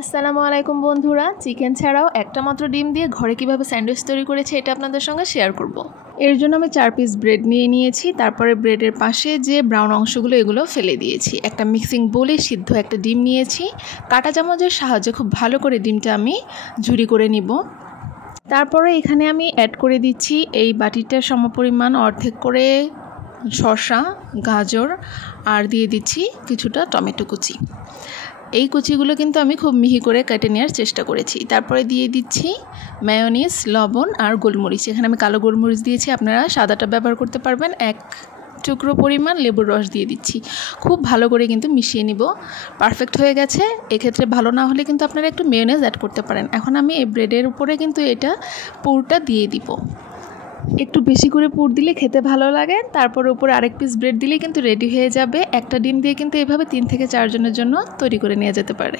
আসসালামু আলাইকুম বন্ধুরা, চিকেন ছাড়াও একটা মাত্র ডিম দিয়ে ঘরে কিভাবে স্যান্ডউইচ তৈরি করেছি এটা আপনাদের সঙ্গে শেয়ার করব। এর জন্য আমি 4 পিস ব্রেড নিয়ে নিয়েছি। তারপরে ব্রেডের পাশে যে ব্রাউন অংশগুলো এগুলো ফেলে দিয়েছি। একটা মিক্সিং বোলে সিদ্ধ একটা ডিম নিয়েছি। কাঁটা চামচের সাহায্যে খুব ভালো করে ডিমটা আমি ঝুরি করে নিব। তারপরে এখানে আমি অ্যাড করে দিচ্ছি এই বাটিটার সমপরিমাণ অর্ধেক করে শসা, গাজর আর দিয়ে দিচ্ছি কিছুটা টমেটো কুচি। এই কুচিগুলো কিন্তু আমি খুব মিহি করে কেটে নেওয়ার চেষ্টা করেছি। তারপরে দিয়ে দিচ্ছি মায়োনিজ, লবণ আর গোলমরিচ। এখানে আমি কালো গোলমরিচ দিয়েছি, আপনারা সাদাটা ব্যবহার করতে পারবেন। 1 টুকরো পরিমাণ লেবুর রস দিয়ে দিচ্ছি। খুব ভালো করে কিন্তু মিশিয়ে নিব। পারফেক্ট হয়ে গেছে। এক্ষেত্রে ভালো না হলে কিন্তু আপনারা একটু মায়োনিজ অ্যাড করতে পারেন। এখন আমি এই ব্রেডের উপরে কিন্তু এটা পুরটা দিয়ে দিব। একটু বেশি করে পুর দিলে খেতে ভালো লাগে। তারপর উপরে আরেক পিস ব্রেড দিলে কিন্তু রেডি হয়ে যাবে। একটা ডিম দিয়ে কিন্তু এভাবে 3 থেকে 4 জনের জন্য তৈরি করে নেওয়া যেতে পারে।